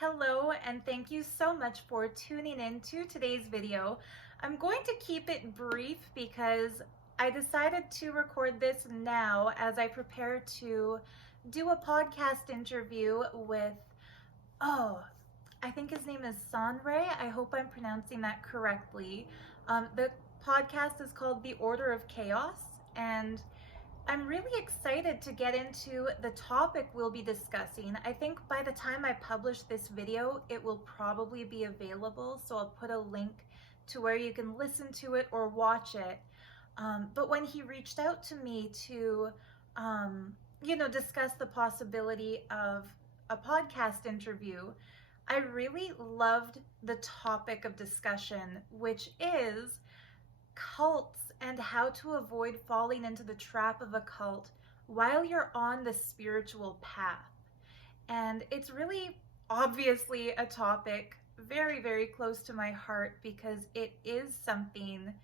Hello, and thank you so much for tuning in to today's video. I'm going to keep it brief because I decided to record this now as I prepare to do a podcast interview with, I think his name is Sanray. I hope I'm pronouncing that correctly. The podcast is called The Order of Chaos, and I'm really excited to get into the topic we'll be discussing. I think by the time I publish this video, it will probably be available, so I'll put a link to where you can listen to it or watch it. But when he reached out to me to, discuss the possibility of a podcast interview, I really loved the topic of discussion, which is cults and how to avoid falling into the trap of a cult while you're on the spiritual path. And it's really obviously a topic very, very close to my heart because it is something,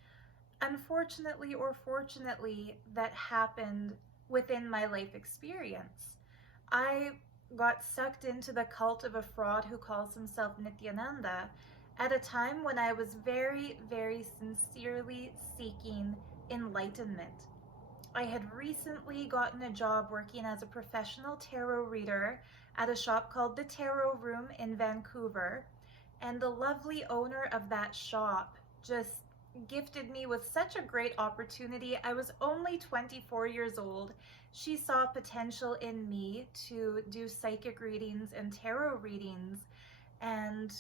unfortunately or fortunately, that happened within my life experience. I got sucked into the cult of a fraud who calls himself Nithyananda at a time when I was very, very sincerely seeking enlightenment. I had recently gotten a job working as a professional tarot reader at a shop called the Tarot Room in Vancouver, and the lovely owner of that shop just gifted me with such a great opportunity. I was only 24 years old. She saw potential in me to do psychic readings and tarot readings and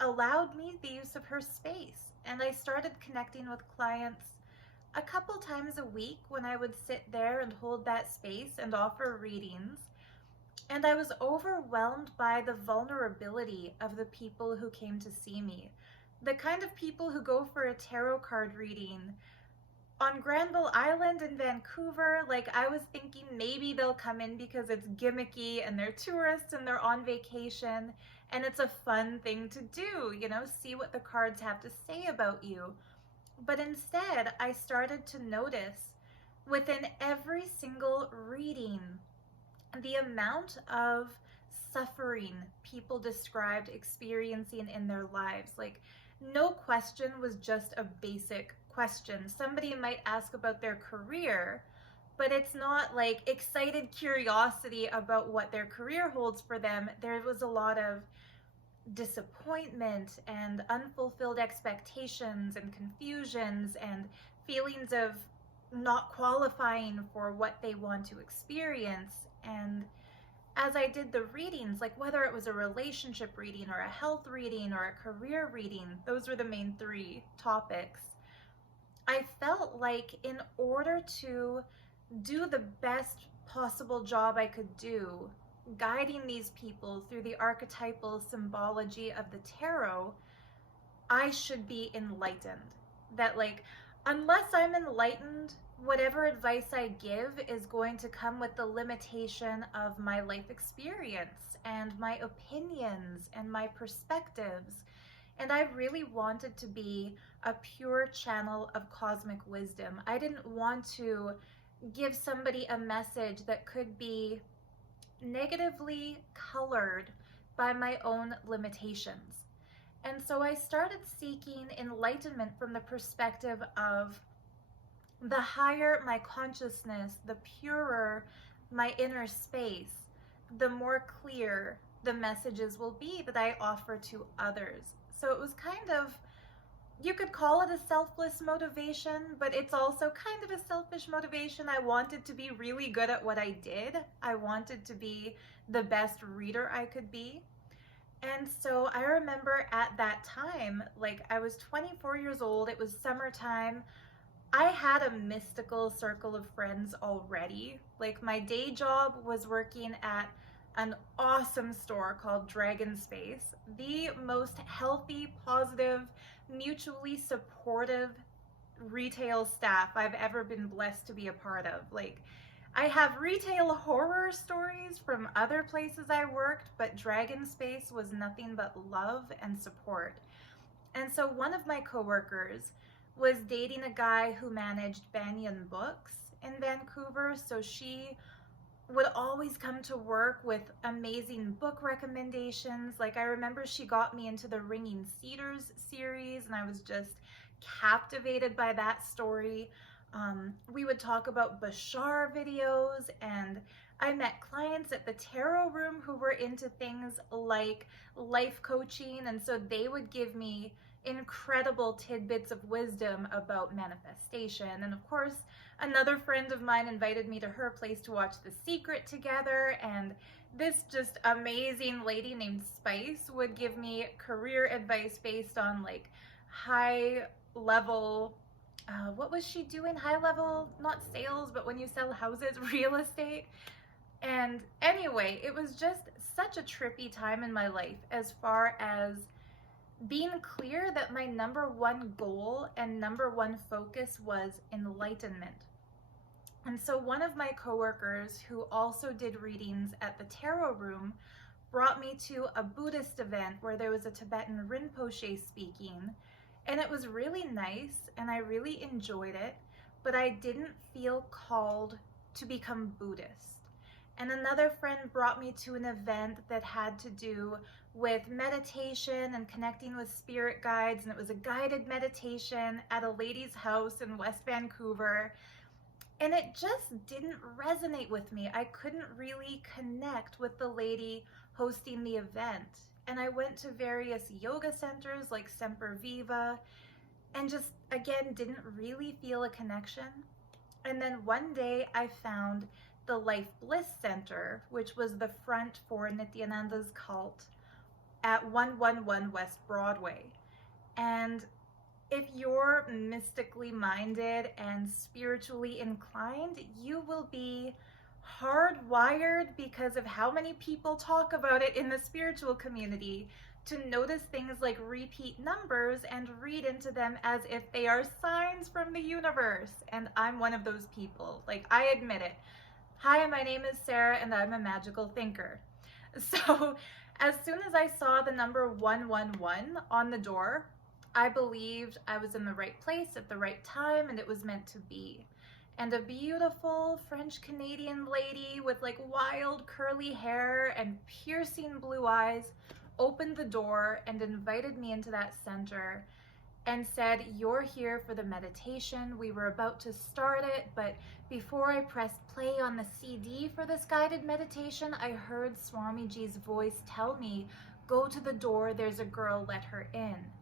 allowed me the use of her space. And I started connecting with clients a couple times a week when I would sit there and hold that space and offer readings. And I was overwhelmed by the vulnerability of the people who came to see me. The kind of people who go for a tarot card reading on Granville Island in Vancouver. Like, I was thinking maybe they'll come in because it's gimmicky and they're tourists and they're on vacation and it's a fun thing to do, see what the cards have to say about you. But instead, I started to notice within every single reading the amount of suffering people described experiencing in their lives. Like, no question was just a basic question. Somebody might ask about their career, but it's not like excited curiosity about what their career holds for them. There was a lot of disappointment and unfulfilled expectations and confusions and feelings of not qualifying for what they want to experience. And as I did the readings, like whether it was a relationship reading or a health reading or a career reading, those were the main three topics, I felt like in order to do the best possible job I could do, guiding these people through the archetypal symbology of the tarot, I should be enlightened. That, like, unless I'm enlightened, whatever advice I give is going to come with the limitation of my life experience and my opinions and my perspectives. And I really wanted to be a pure channel of cosmic wisdom. I didn't want to give somebody a message that could be negatively colored by my own limitations. And so I started seeking enlightenment from the perspective of the higher my consciousness, the purer my inner space, the more clear the messages will be that I offer to others. So it was kind of, you could call it a selfless motivation, but it's also kind of a selfish motivation. I wanted to be really good at what I did. I wanted to be the best reader I could be. And so I remember at that time, like, I was 24 years old, it was summertime. I had a mystical circle of friends already. Like, my day job was working at an awesome store called Dragon Space, the most healthy, positive, mutually supportive retail staff I've ever been blessed to be a part of. Like, I have retail horror stories from other places I worked, but Dragon Space was nothing but love and support. And so one of my coworkers was dating a guy who managed Banyan Books in Vancouver, so she would always come to work with amazing book recommendations. Like, I remember she got me into the Ringing Cedars series, and I was just captivated by that story. We would talk about Bashar videos, and I met clients at the tarot room who were into things like life coaching, and so they would give me incredible tidbits of wisdom about manifestation. And of course, another friend of mine invited me to her place to watch The Secret together, and this just amazing lady named Spice would give me career advice based on like high level, what was she doing? High level, not sales, but when you sell houses, real estate. And anyway, it was just such a trippy time in my life as far as being clear that my number one goal and number one focus was enlightenment. And so one of my coworkers who also did readings at the tarot room brought me to a Buddhist event where there was a Tibetan Rinpoche speaking, and it was really nice and I really enjoyed it, but I didn't feel called to become Buddhist. And another friend brought me to an event that had to do with meditation and connecting with spirit guides, and it was a guided meditation at a lady's house in West Vancouver. And it just didn't resonate with me. I couldn't really connect with the lady hosting the event. And I went to various yoga centers like Semper Viva and just, again, didn't really feel a connection. And then one day I found the Life Bliss Center, which was the front for Nithyananda's cult at 111 West Broadway. And if you're mystically minded and spiritually inclined, you will be hardwired, because of how many people talk about it in the spiritual community, to notice things like repeat numbers and read into them as if they are signs from the universe. And I'm one of those people. Like, I admit it. Hi, my name is Sarah and I'm a magical thinker. So as soon as I saw the number 111 on the door, I believed I was in the right place at the right time and it was meant to be. And a beautiful French Canadian lady with like wild curly hair and piercing blue eyes opened the door and invited me into that center and said, "You're here for the meditation. We were about to start it, but before I pressed play on the CD for this guided meditation, I heard Swamiji's voice tell me, 'Go to the door, there's a girl, let her in.'"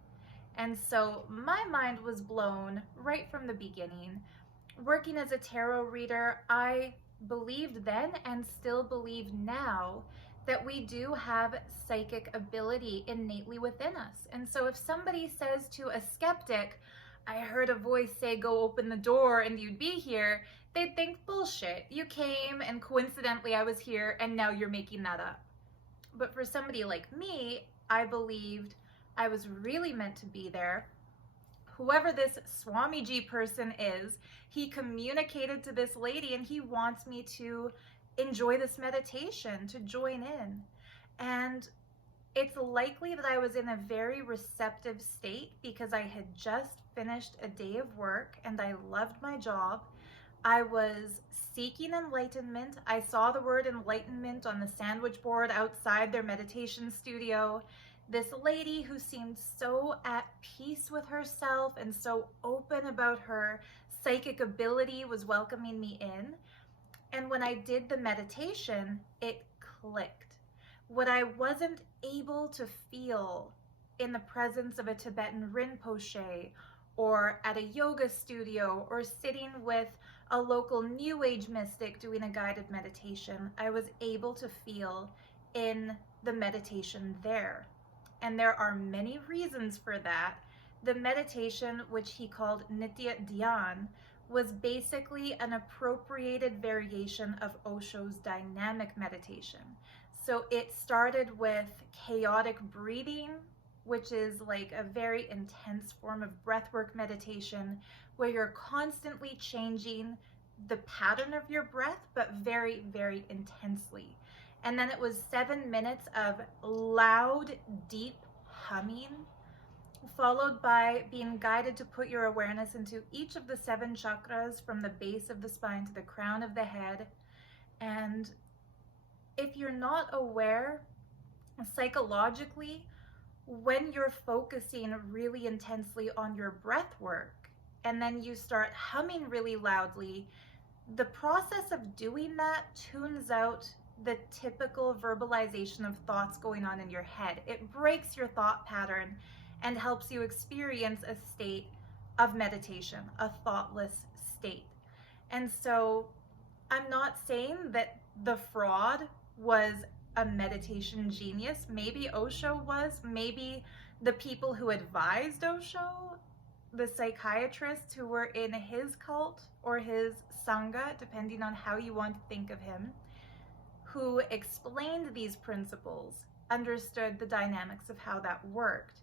And so my mind was blown right from the beginning. Working as a tarot reader, I believed then and still believe now that we do have psychic ability innately within us. And so if somebody says to a skeptic, "I heard a voice say, 'Go open the door and you'd be here,' they'd think, "Bullshit. You came and coincidentally I was here and now you're making that up." But for somebody like me, I believed I was really meant to be there. Whoever this Swamiji person is, he communicated to this lady and he wants me to enjoy this meditation, to join in. And it's likely that I was in a very receptive state because I had just finished a day of work and I loved my job. I was seeking enlightenment. I saw the word enlightenment on the sandwich board outside their meditation studio. This lady who seemed so at peace with herself and so open about her psychic ability was welcoming me in. And when I did the meditation, it clicked. What I wasn't able to feel in the presence of a Tibetan Rinpoche or at a yoga studio or sitting with a local New Age mystic doing a guided meditation, I was able to feel in the meditation there. And there are many reasons for that. The meditation, which he called Nitya Dhyan, was basically an appropriated variation of Osho's dynamic meditation. So it started with chaotic breathing, which is like a very intense form of breathwork meditation where you're constantly changing the pattern of your breath, but very, very intensely. And then it was 7 minutes of loud, deep humming, followed by being guided to put your awareness into each of the 7 chakras from the base of the spine to the crown of the head. And if you're not aware psychologically, when you're focusing really intensely on your breath work and then you start humming really loudly, the process of doing that tunes out the typical verbalization of thoughts going on in your head. It breaks your thought pattern and helps you experience a state of meditation, a thoughtless state. And so I'm not saying that the fraud was a meditation genius. Maybe Osho was. Maybe the people who advised Osho, the psychiatrists who were in his cult or his sangha, depending on how you want to think of him, who explained these principles, understood the dynamics of how that worked.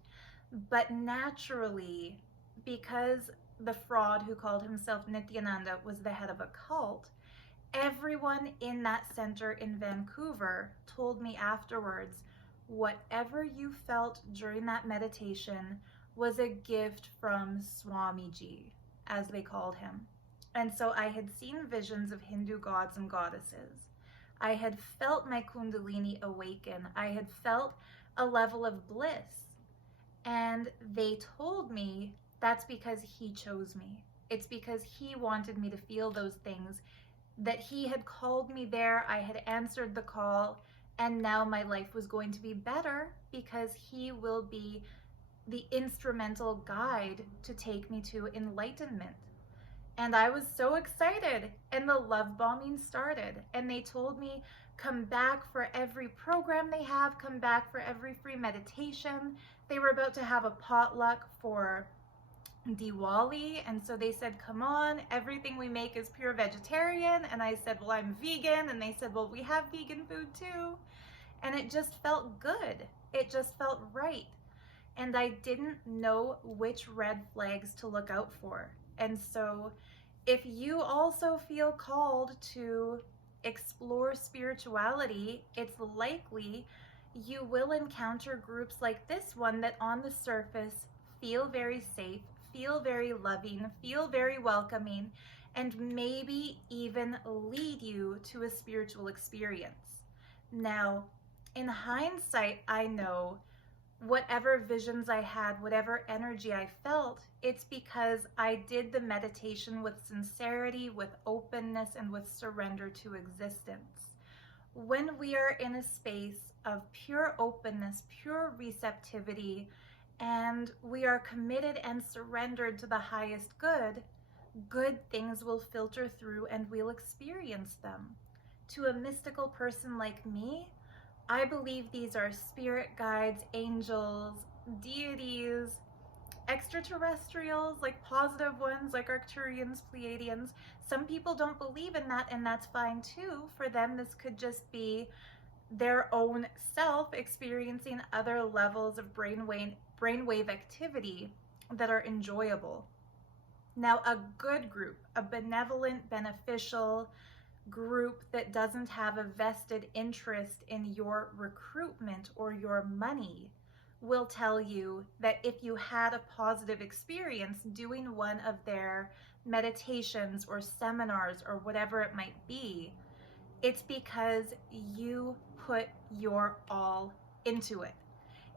But naturally, because the fraud who called himself Nithyananda was the head of a cult, everyone in that center in Vancouver told me afterwards, whatever you felt during that meditation was a gift from Swamiji, as they called him. And so I had seen visions of Hindu gods and goddesses. I had felt my Kundalini awaken. I had felt a level of bliss. And they told me that's because he chose me. It's because he wanted me to feel those things, that he had called me there, I had answered the call, and now my life was going to be better because he will be the instrumental guide to take me to enlightenment. And I was so excited, and the love bombing started, and they told me, come back for every program they have, come back for every free meditation. They were about to have a potluck for Diwali, and so they said, come on, everything we make is pure vegetarian. And I said, well, I'm vegan. And they said, well, we have vegan food too. And it just felt good. It just felt right. And I didn't know which red flags to look out for. And so if you also feel called to explore spirituality, it's likely you will encounter groups like this one that on the surface feel very safe, feel very loving, feel very welcoming, and maybe even lead you to a spiritual experience. Now, in hindsight, I know whatever visions I had, whatever energy I felt, it's because I did the meditation with sincerity, with openness, and with surrender to existence. When we are in a space of pure openness, pure receptivity, and we are committed and surrendered to the highest good, good things will filter through and we'll experience them. To a mystical person like me, I believe these are spirit guides, angels, deities, extraterrestrials, like positive ones, like Arcturians, Pleiadians. Some people don't believe in that, and that's fine too. For them, this could just be their own self experiencing other levels of brainwave activity that are enjoyable. Now, a good group, a benevolent, beneficial group that doesn't have a vested interest in your recruitment or your money will tell you that if you had a positive experience doing one of their meditations or seminars or whatever it might be, it's because you put your all into it.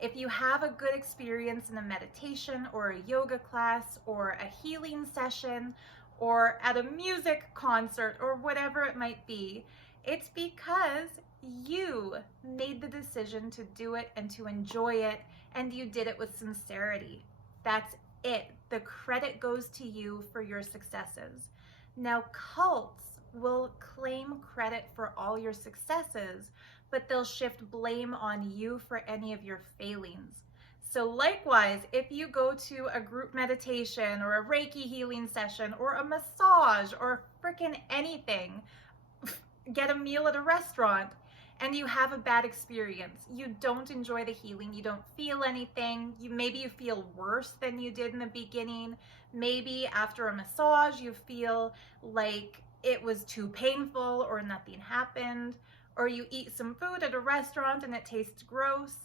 If you have a good experience in a meditation or a yoga class or a healing session or at a music concert or whatever it might be, it's because you made the decision to do it and to enjoy it, and you did it with sincerity. That's it. The credit goes to you for your successes. Now, cults will claim credit for all your successes, but they'll shift blame on you for any of your failings. So likewise, if you go to a group meditation or a Reiki healing session or a massage or frickin' anything, get a meal at a restaurant, and you have a bad experience, you don't enjoy the healing, you don't feel anything, maybe you feel worse than you did in the beginning, maybe after a massage you feel like it was too painful or nothing happened, or you eat some food at a restaurant and it tastes gross.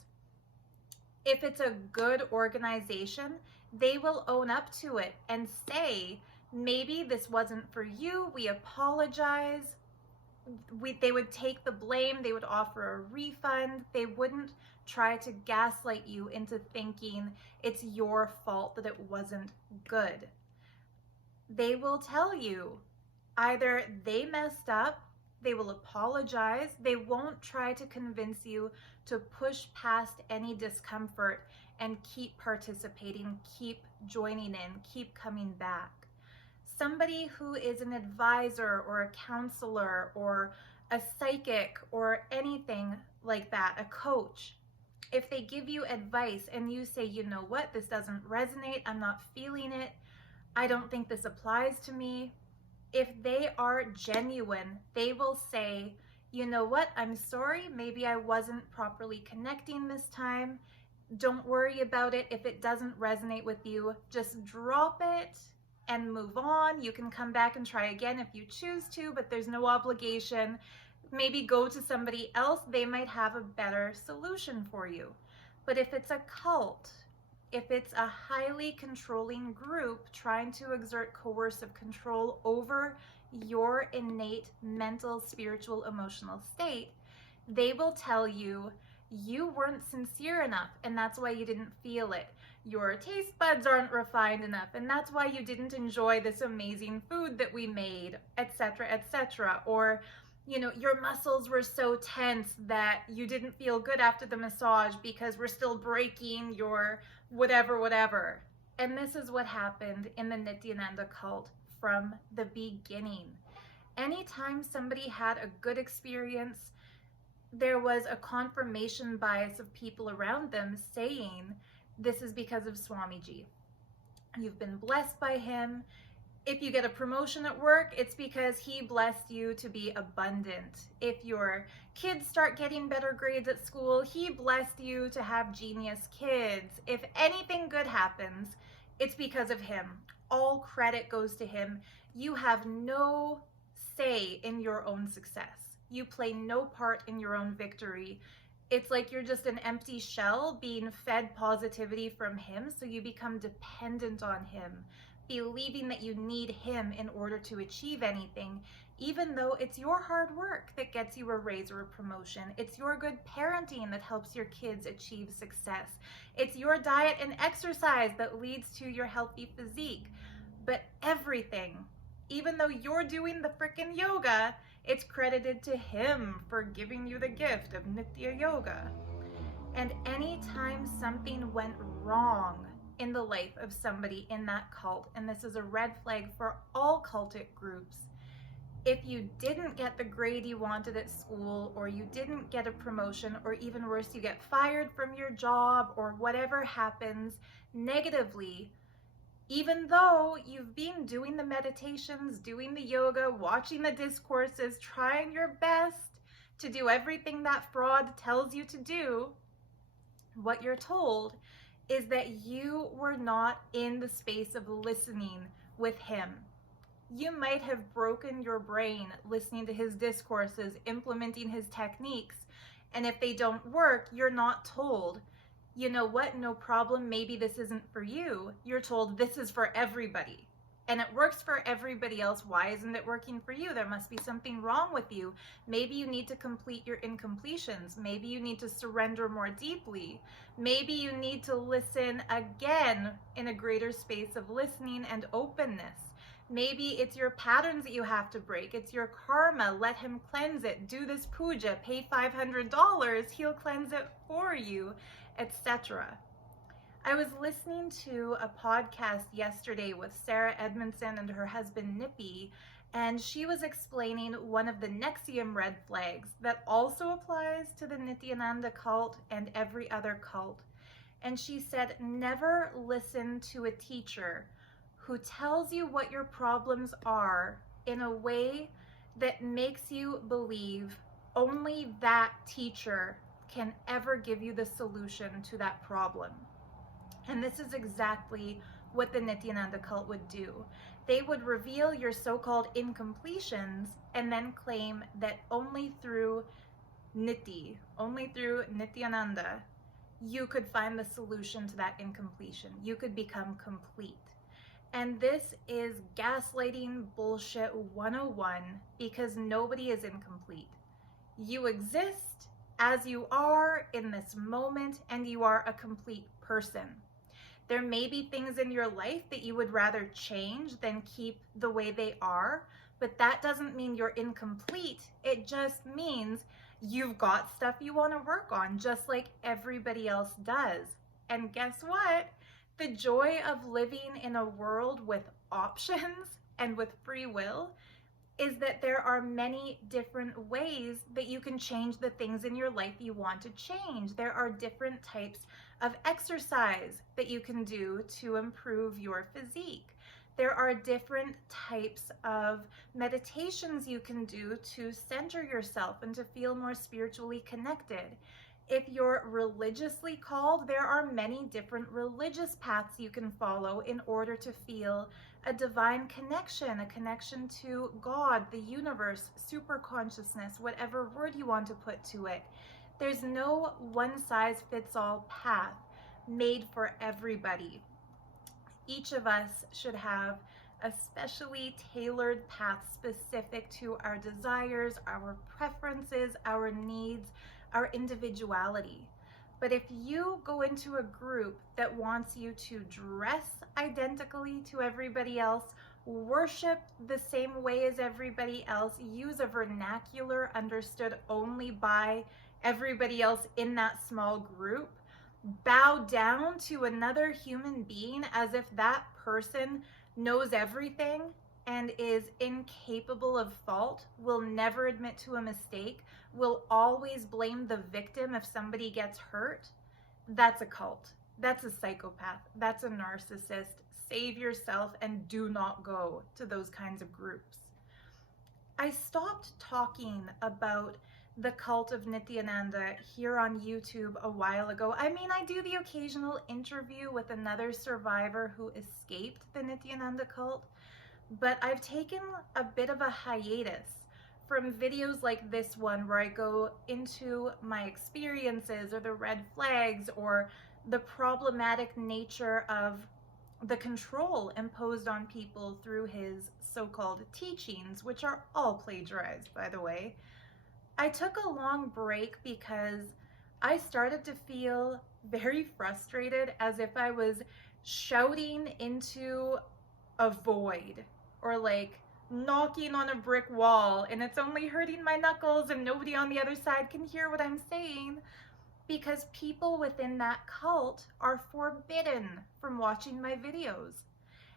If it's a good organization, they will own up to it and say, maybe this wasn't for you, we apologize. they would take the blame, they would offer a refund, they wouldn't try to gaslight you into thinking it's your fault that it wasn't good. They will tell you either they messed up, they will apologize, they won't try to convince you to push past any discomfort and keep participating, keep joining in, keep coming back. Somebody who is an advisor or a counselor or a psychic or anything like that, a coach, if they give you advice and you say, you know what, this doesn't resonate, I'm not feeling it, I don't think this applies to me, if they are genuine, they will say, you know what, I'm sorry, maybe I wasn't properly connecting this time. Don't worry about it. If it doesn't resonate with you, just drop it and move on. You can come back and try again if you choose to, but there's no obligation. Maybe go to somebody else. They might have a better solution for you. But if it's a cult, if it's a highly controlling group trying to exert coercive control over your innate mental, spiritual, emotional state, they will tell you you weren't sincere enough and that's why you didn't feel it. Your taste buds aren't refined enough and that's why you didn't enjoy this amazing food that we made, etc., etc. Or, you know, your muscles were so tense that you didn't feel good after the massage because we're still breaking your whatever. And this is what happened in the Nithyananda cult from the beginning. Anytime somebody had a good experience, there was a confirmation bias of people around them saying, this is because of Swamiji. You've been blessed by him. If you get a promotion at work, it's because he blessed you to be abundant. If your kids start getting better grades at school, he blessed you to have genius kids. If anything good happens, it's because of him. All credit goes to him. You have no say in your own success. You play no part in your own victory. It's like you're just an empty shell being fed positivity from him, so you become dependent on him, believing that you need him in order to achieve anything, even though it's your hard work that gets you a raise or a promotion. It's your good parenting that helps your kids achieve success. It's your diet and exercise that leads to your healthy physique. But everything, even though you're doing the frickin' yoga, it's credited to him for giving you the gift of Nitya Yoga. And anytime something went wrong in the life of somebody in that cult, and this is a red flag for all cultic groups, if you didn't get the grade you wanted at school, or you didn't get a promotion, or even worse, you get fired from your job, or whatever happens negatively, even though you've been doing the meditations, doing the yoga, watching the discourses, trying your best to do everything that fraud tells you to do, what you're told is that you were not in the space of listening with him. You might have broken your brain listening to his discourses, implementing his techniques, and if they don't work, you're not told, you know what, no problem, maybe this isn't for you. You're told this is for everybody. And it works for everybody else. Why isn't it working for you? There must be something wrong with you. Maybe you need to complete your incompletions. Maybe you need to surrender more deeply. Maybe you need to listen again in a greater space of listening and openness. Maybe it's your patterns that you have to break. It's your karma. Let him cleanse it. Do this puja. Pay $500. He'll cleanse it for you, etc. I was listening to a podcast yesterday with Sarah Edmondson and her husband Nippy, and she was explaining one of the NXIVM red flags that also applies to the Nithyananda cult and every other cult. And she said, never listen to a teacher who tells you what your problems are in a way that makes you believe only that teacher can ever give you the solution to that problem. And this is exactly what the Nithyananda cult would do. They would reveal your so-called incompletions and then claim that only through Niti, only through Nithyananda, you could find the solution to that incompletion. You could become complete. And this is gaslighting bullshit 101, because nobody is incomplete. You exist as you are in this moment, and you are a complete person. There may be things in your life that you would rather change than keep the way they are, but that doesn't mean you're incomplete. It just means you've got stuff you want to work on, just like everybody else does. And guess what? The joy of living in a world with options and with free will is that there are many different ways that you can change the things in your life you want to change. There are different types of exercise that you can do to improve your physique. There are different types of meditations you can do to center yourself and to feel more spiritually connected. If you're religiously called, there are many different religious paths you can follow in order to feel a divine connection, a connection to God, the universe, super consciousness, whatever word you want to put to it. There's no one-size-fits-all path made for everybody. Each of us should have a specially tailored path specific to our desires, our preferences, our needs, our individuality. But if you go into a group that wants you to dress identically to everybody else, worship the same way as everybody else, use a vernacular understood only by everybody else in that small group, bow down to another human being as if that person knows everything and is incapable of fault, will never admit to a mistake, will always blame the victim if somebody gets hurt, that's a cult. That's a psychopath. That's a narcissist. Save yourself and do not go to those kinds of groups. I stopped talking about the cult of Nithyananda here on YouTube a while ago. I mean, I do the occasional interview with another survivor who escaped the Nithyananda cult, but I've taken a bit of a hiatus from videos like this one where I go into my experiences or the red flags or the problematic nature of the control imposed on people through his so-called teachings, which are all plagiarized, by the way. I took a long break because I started to feel very frustrated, as if I was shouting into a void, or like knocking on a brick wall and it's only hurting my knuckles and nobody on the other side can hear what I'm saying, because people within that cult are forbidden from watching my videos.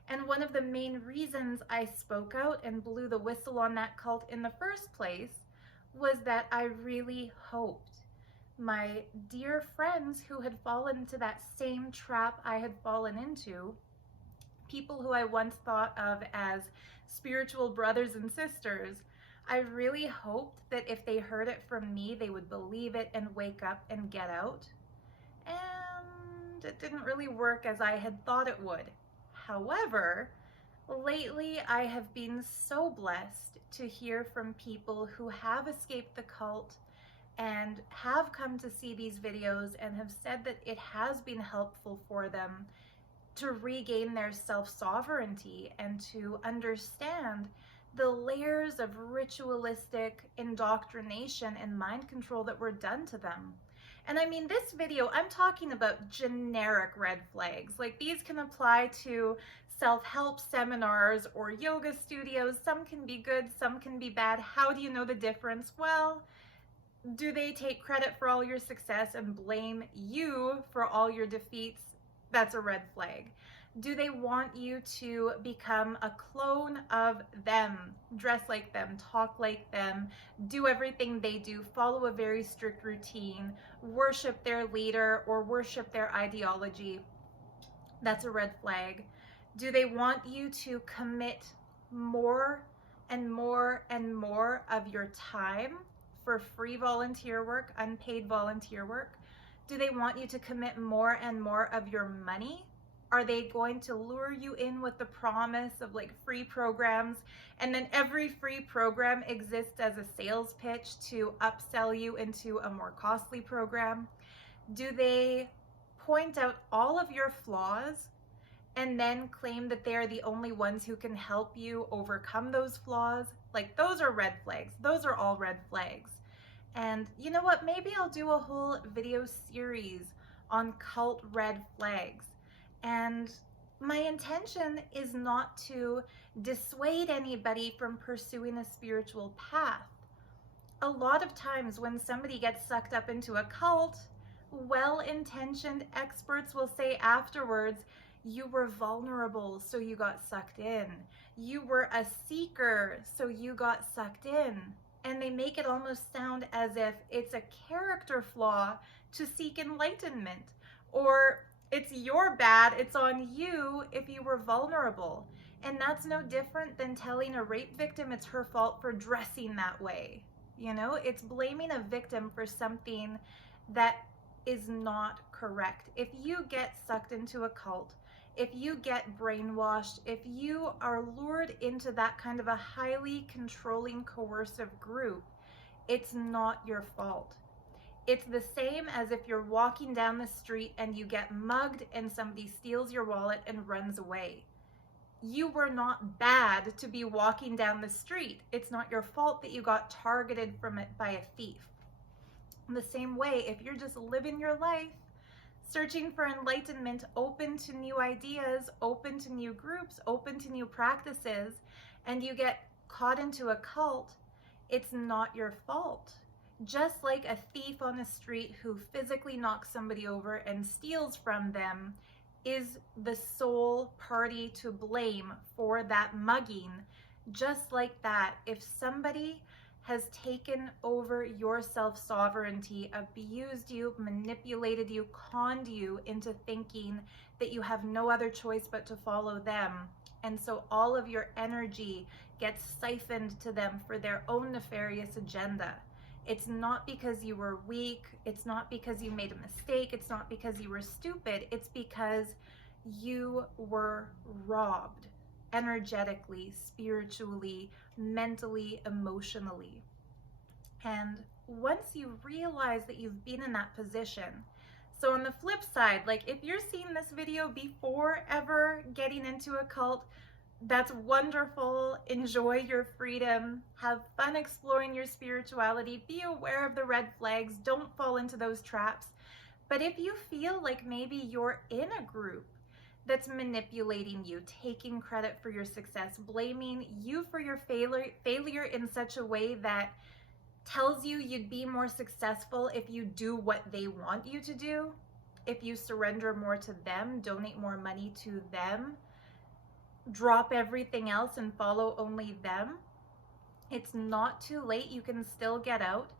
And one of the main reasons I spoke out and blew the whistle on that cult in the first place was that I really hoped my dear friends who had fallen into that same trap I had fallen into, people who I once thought of as spiritual brothers and sisters, I really hoped that if they heard it from me, they would believe it and wake up and get out. And it didn't really work as I had thought it would. However, lately I have been so blessed to hear from people who have escaped the cult and have come to see these videos and have said that it has been helpful for them to regain their self-sovereignty and to understand the layers of ritualistic indoctrination and mind control that were done to them. And I mean, this video, I'm talking about generic red flags. Like, these can apply to self-help seminars or yoga studios. Some can be good, some can be bad. How do you know the difference? Well, do they take credit for all your success and blame you for all your defeats? That's a red flag. Do they want you to become a clone of them, dress like them, talk like them, do everything they do, follow a very strict routine, worship their leader or worship their ideology? That's a red flag. Do they want you to commit more and more and more of your time for free volunteer work, unpaid volunteer work? Do they want you to commit more and more of your money? Are they going to lure you in with the promise of like free programs, and then every free program exists as a sales pitch to upsell you into a more costly program? Do they point out all of your flaws and then claim that they're the only ones who can help you overcome those flaws, like those are red flags. Those are all red flags. And you know what? Maybe I'll do a whole video series on cult red flags. And my intention is not to dissuade anybody from pursuing a spiritual path. A lot of times when somebody gets sucked up into a cult, well-intentioned experts will say afterwards, you were vulnerable, so you got sucked in. You were a seeker, so you got sucked in. And they make it almost sound as if it's a character flaw to seek enlightenment, or it's your bad, it's on you if you were vulnerable. And that's no different than telling a rape victim it's her fault for dressing that way. You know, it's blaming a victim for something that is not correct. If you get sucked into a cult, if you get brainwashed, if you are lured into that kind of a highly controlling, coercive group, it's not your fault. It's the same as if you're walking down the street and you get mugged and somebody steals your wallet and runs away. You were not bad to be walking down the street. It's not your fault that you got targeted from it by a thief. In the same way, if you're just living your life, searching for enlightenment, open to new ideas, open to new groups, open to new practices, and you get caught into a cult, it's not your fault. Just like a thief on the street who physically knocks somebody over and steals from them is the sole party to blame for that mugging, just like that, if somebody has taken over your self-sovereignty, abused you, manipulated you, conned you into thinking that you have no other choice but to follow them, and so all of your energy gets siphoned to them for their own nefarious agenda. It's not because you were weak, it's not because you made a mistake, it's not because you were stupid, it's because you were robbed energetically, spiritually, mentally, emotionally. And once you realize that you've been in that position, so on the flip side, like if you're seeing this video before ever getting into a cult, that's wonderful. Enjoy your freedom. Have fun exploring your spirituality. Be aware of the red flags. Don't fall into those traps. But if you feel like maybe you're in a group that's manipulating you, taking credit for your success, blaming you for your failure in such a way that tells you you'd be more successful if you do what they want you to do, if you surrender more to them, donate more money to them, drop everything else and follow only them, it's not too late. You can still get out.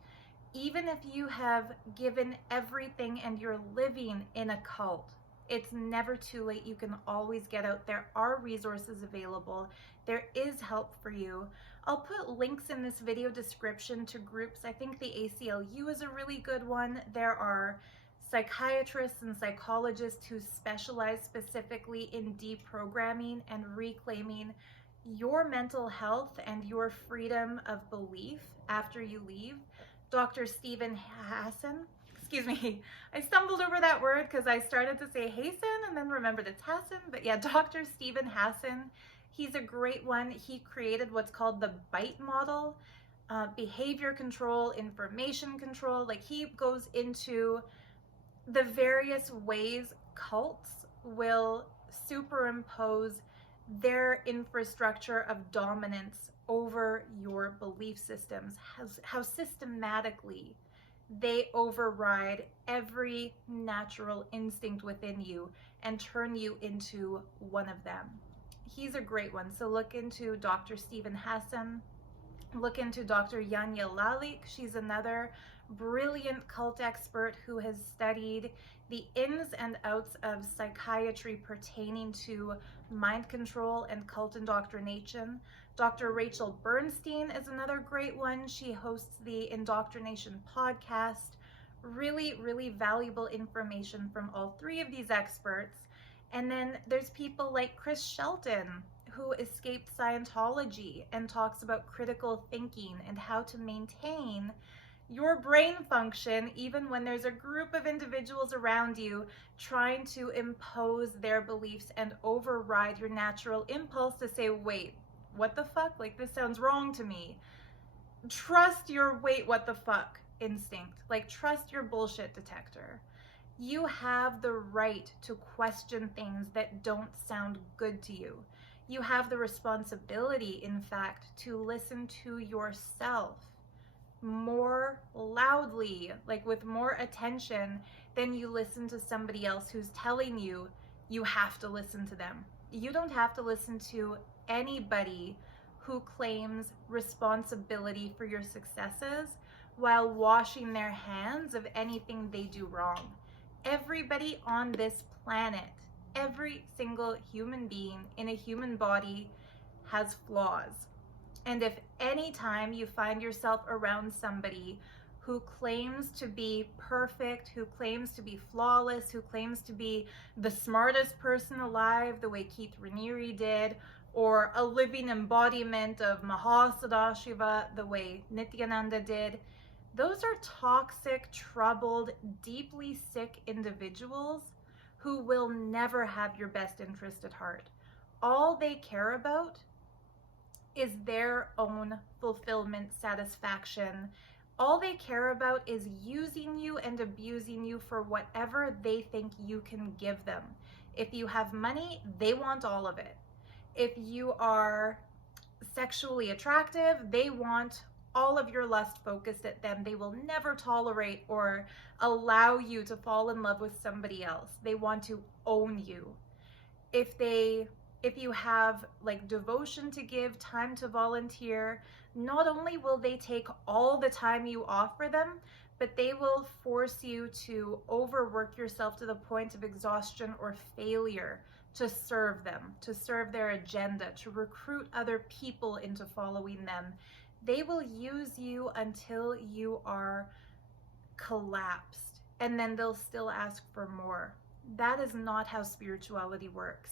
Even if you have given everything and you're living in a cult, it's never too late. You can always get out. There are resources available. There is help for you. I'll put links in this video description to groups. I think the ACLU is a really good one. There are psychiatrists and psychologists who specialize specifically in deprogramming and reclaiming your mental health and your freedom of belief after you leave. Dr. Stephen Hassan, excuse me, I stumbled over that word because I started to say Hassan and then remembered it's Hassan, but yeah, Dr. Stephen Hassan, he's a great one. He created what's called the BITE model, behavior control, information control. Like he goes into the various ways cults will superimpose their infrastructure of dominance over your belief systems, how systematically they override every natural instinct within you and turn you into one of them. He's a great one. So look into Dr. Stephen Hassan. Look into Dr. Yanya Lalik. She's another brilliant cult expert who has studied the ins and outs of psychiatry pertaining to mind control and cult indoctrination. Dr. Rachel Bernstein is another great one. She hosts the Indoctrination podcast. Really, really valuable information from all three of these experts. And then there's people like Chris Shelton, who escaped Scientology and talks about critical thinking and how to maintain your brain function, even when there's a group of individuals around you trying to impose their beliefs and override your natural impulse to say, wait, what the fuck? Like, this sounds wrong to me. Trust your wait, what the fuck instinct. Like, trust your bullshit detector. You have the right to question things that don't sound good to you. You have the responsibility, in fact, to listen to yourself more loudly, like with more attention than you listen to somebody else who's telling you you have to listen to them. You don't have to listen to anybody who claims responsibility for your successes while washing their hands of anything they do wrong. Everybody on this planet, every single human being in a human body has flaws. And if any time you find yourself around somebody who claims to be perfect, who claims to be flawless, who claims to be the smartest person alive, the way Keith Raniere did, or a living embodiment of Mahasadashiva, the way Nithyananda did, those are toxic, troubled, deeply sick individuals who will never have your best interest at heart. All they care about is their own fulfillment, satisfaction. All they care about is using you and abusing you for whatever they think you can give them. If you have money, they want all of it. If you are sexually attractive, they want all of your lust focused at them. They will never tolerate or allow you to fall in love with somebody else. They want to own you. If you have like devotion to give, time to volunteer, not only will they take all the time you offer them, but they will force you to overwork yourself to the point of exhaustion or failure to serve them, to serve their agenda, to recruit other people into following them. They will use you until you are collapsed, and then they'll still ask for more. That is not how spirituality works.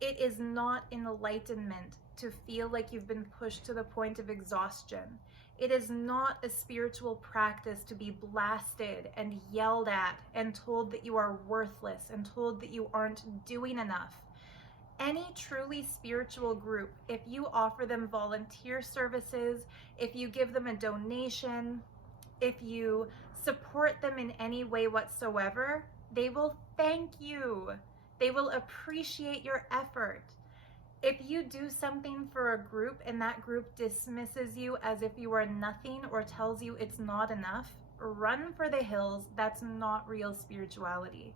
It is not enlightenment to feel like you've been pushed to the point of exhaustion. It is not a spiritual practice to be blasted and yelled at and told that you are worthless and told that you aren't doing enough. Any truly spiritual group, if you offer them volunteer services, if you give them a donation, if you support them in any way whatsoever, they will thank you. They will appreciate your effort. If you do something for a group and that group dismisses you as if you are nothing or tells you it's not enough, run for the hills. That's not real spirituality.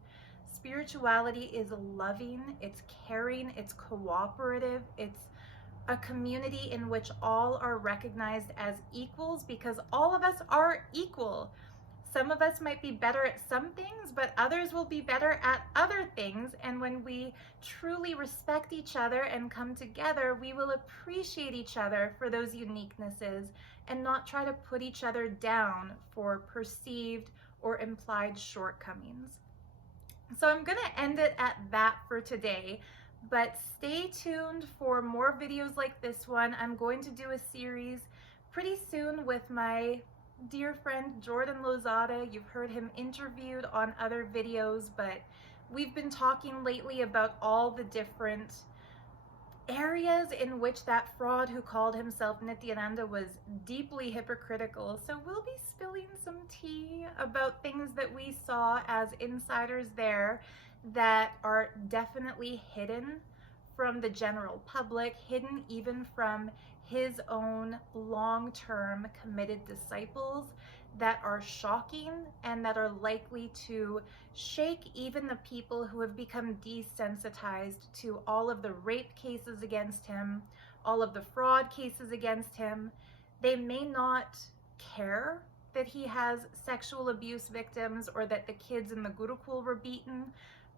Spirituality is loving, it's caring, it's cooperative, it's a community in which all are recognized as equals because all of us are equal. Some of us might be better at some things, but others will be better at other things. And when we truly respect each other and come together, we will appreciate each other for those uniquenesses and not try to put each other down for perceived or implied shortcomings. So I'm going to end it at that for today, but stay tuned for more videos like this one. I'm going to do a series pretty soon with my dear friend Jordan Lozada. You've heard him interviewed on other videos, but we've been talking lately about all the different areas in which that fraud who called himself Nithyananda was deeply hypocritical. So we'll be spilling some tea about things that we saw as insiders there that are definitely hidden from the general public, hidden even from his own long-term committed disciples, that are shocking and that are likely to shake even the people who have become desensitized to all of the rape cases against him, all of the fraud cases against him. They may not care that he has sexual abuse victims or that the kids in the Gurukul were beaten,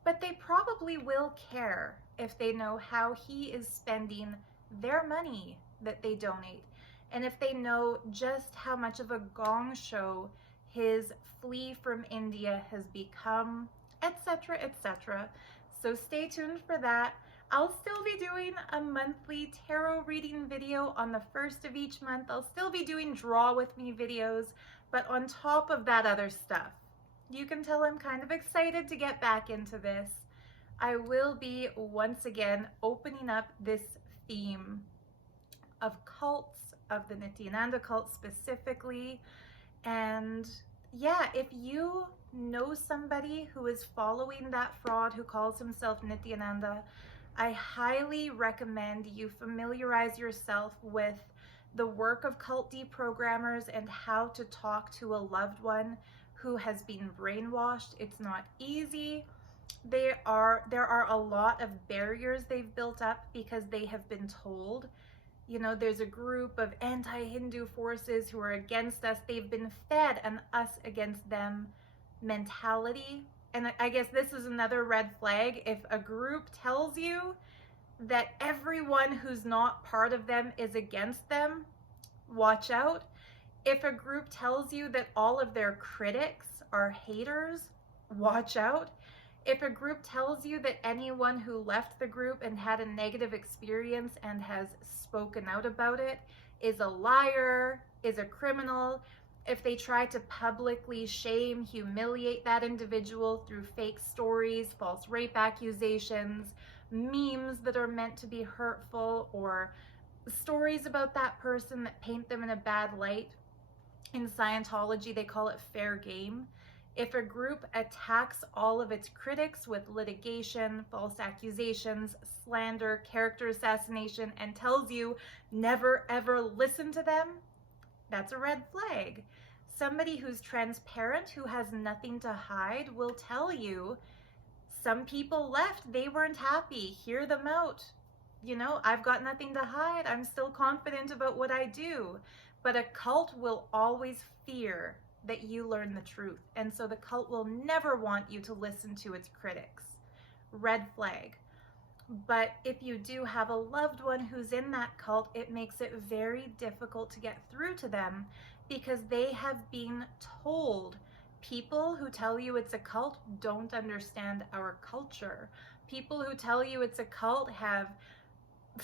but they probably will care if they know how he is spending their money that they donate, and if they know just how much of a gong show his flee from India has become, etc., etc. So stay tuned for that. I'll still be doing a monthly tarot reading video on the 1st of each month. I'll still be doing draw with me videos, But on top of that other stuff, you can tell I'm kind of excited to get back into this. I will be once again opening up this theme of cults, of the Nithyananda cult specifically. And yeah, if you know somebody who is following that fraud who calls himself Nithyananda, I highly recommend you familiarize yourself with the work of cult deprogrammers and how to talk to a loved one who has been brainwashed. It's not easy. There are a lot of barriers they've built up because they have been told, you know, there's a group of anti-Hindu forces who are against us. They've been fed an us against them mentality. And I guess this is another red flag. If a group tells you that everyone who's not part of them is against them, watch out. If a group tells you that all of their critics are haters, watch out. If a group tells you that anyone who left the group and had a negative experience and has spoken out about it is a liar, is a criminal, if they try to publicly shame, humiliate that individual through fake stories, false rape accusations, memes that are meant to be hurtful, or stories about that person that paint them in a bad light, in Scientology they call it fair game. If a group attacks all of its critics with litigation, false accusations, slander, character assassination, and tells you never ever listen to them, that's a red flag. Somebody who's transparent, who has nothing to hide, will tell you, some people left, they weren't happy, hear them out. You know, I've got nothing to hide, I'm still confident about what I do. But a cult will always fear that you learn the truth. And so the cult will never want you to listen to its critics. Red flag. But if you do have a loved one who's in that cult, it makes it very difficult to get through to them because they have been told. People who tell you it's a cult don't understand our culture. People who tell you it's a cult have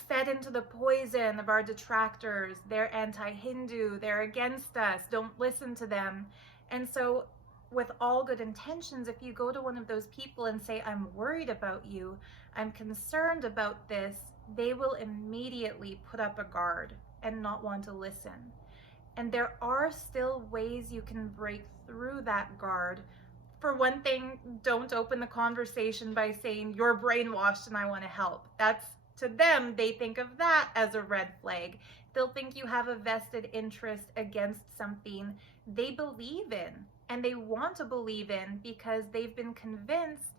fed into the poison of our detractors. They're anti-Hindu, they're against us, don't listen to them. And so with all good intentions, if you go to one of those people and say, I'm worried about you, I'm concerned about this, they will immediately put up a guard and not want to listen. And there are still ways you can break through that guard. For one thing, don't open the conversation by saying, you're brainwashed and I want to help. That's, to them, they think of that as a red flag. They'll think you have a vested interest against something they believe in and they want to believe in because they've been convinced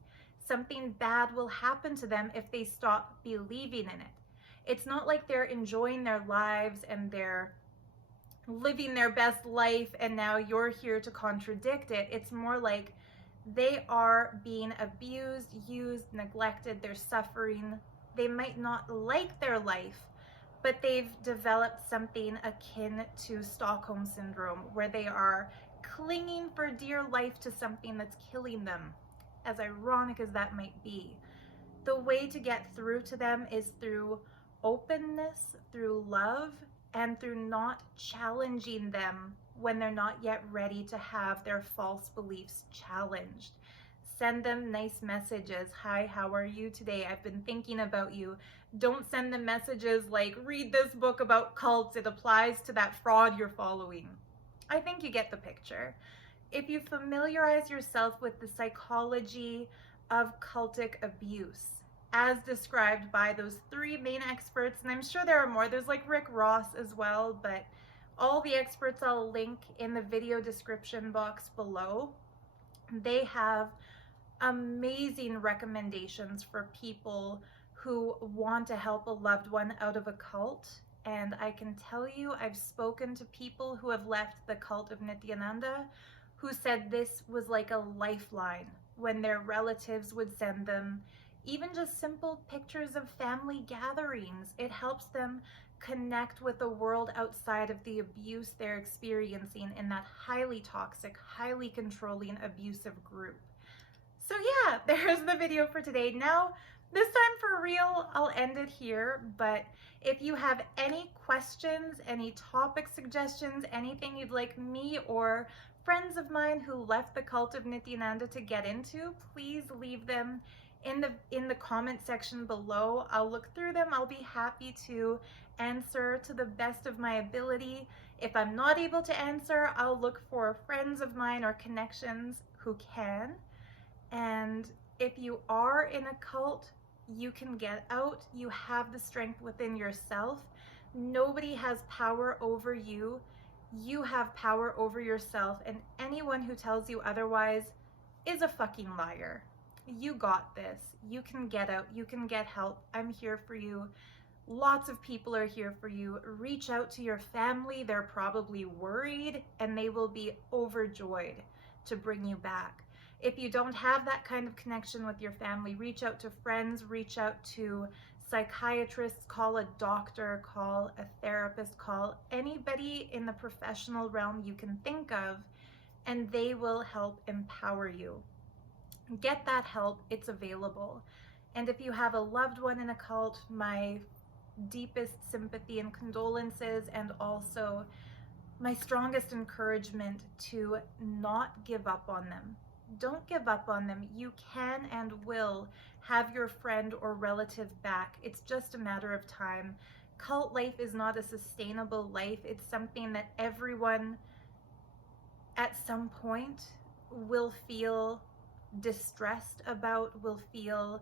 something bad will happen to them if they stop believing in it. It's not like they're enjoying their lives and they're living their best life and now you're here to contradict it. It's more like they are being abused, used, neglected, they're suffering. They might not like their life, but they've developed something akin to Stockholm Syndrome, where they are clinging for dear life to something that's killing them, as ironic as that might be. The way to get through to them is through openness, through love, and through not challenging them when they're not yet ready to have their false beliefs challenged. Send them nice messages. Hi, how are you today? I've been thinking about you. Don't send them messages like, read this book about cults. It applies to that fraud you're following. I think you get the picture. If you familiarize yourself with the psychology of cultic abuse, as described by those three main experts, and I'm sure there are more. There's like Rick Ross as well, but all the experts I'll link in the video description box below. They have amazing recommendations for people who want to help a loved one out of a cult. And I can tell you, I've spoken to people who have left the cult of Nithyananda who said this was like a lifeline when their relatives would send them even just simple pictures of family gatherings. It helps them connect with the world outside of the abuse they're experiencing in that highly toxic, highly controlling, abusive group. So yeah, there's the video for today. Now, this time for real, I'll end it here, but if you have any questions, any topic suggestions, anything you'd like me or friends of mine who left the cult of Nithyananda to get into, please leave them in the comment section below. I'll look through them. I'll be happy to answer to the best of my ability. If I'm not able to answer, I'll look for friends of mine or connections who can. And if you are in a cult, you can get out. You have the strength within yourself. Nobody has power over you. You have power over yourself, and anyone who tells you otherwise is a fucking liar. You got this. You can get out. You can get help. I'm here for you. Lots of people are here for you. Reach out to your family. They're probably worried, and they will be overjoyed to bring you back. If you don't have that kind of connection with your family, reach out to friends, reach out to psychiatrists, call a doctor, call a therapist, call anybody in the professional realm you can think of, and they will help empower you. Get that help, it's available. And if you have a loved one in a cult, my deepest sympathy and condolences, and also my strongest encouragement to not give up on them. Don't give up on them. You can and will have your friend or relative back. It's just a matter of time. Cult life is not a sustainable life. It's something that everyone at some point will feel distressed about, will feel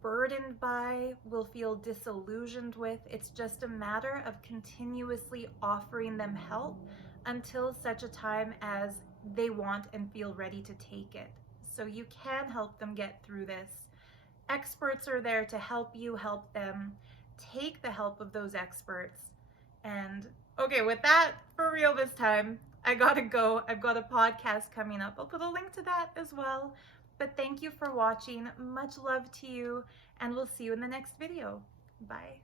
burdened by, will feel disillusioned with. It's just a matter of continuously offering them help until such a time as they want and feel ready to take it. So you can help them get through this. Experts are there to help you help them. Take the help of those experts. And okay, with that, for real this time, I gotta go. I've got a podcast coming up. I'll put a link to that as well. But thank you for watching. Much love to you, and we'll see you in the next video. Bye.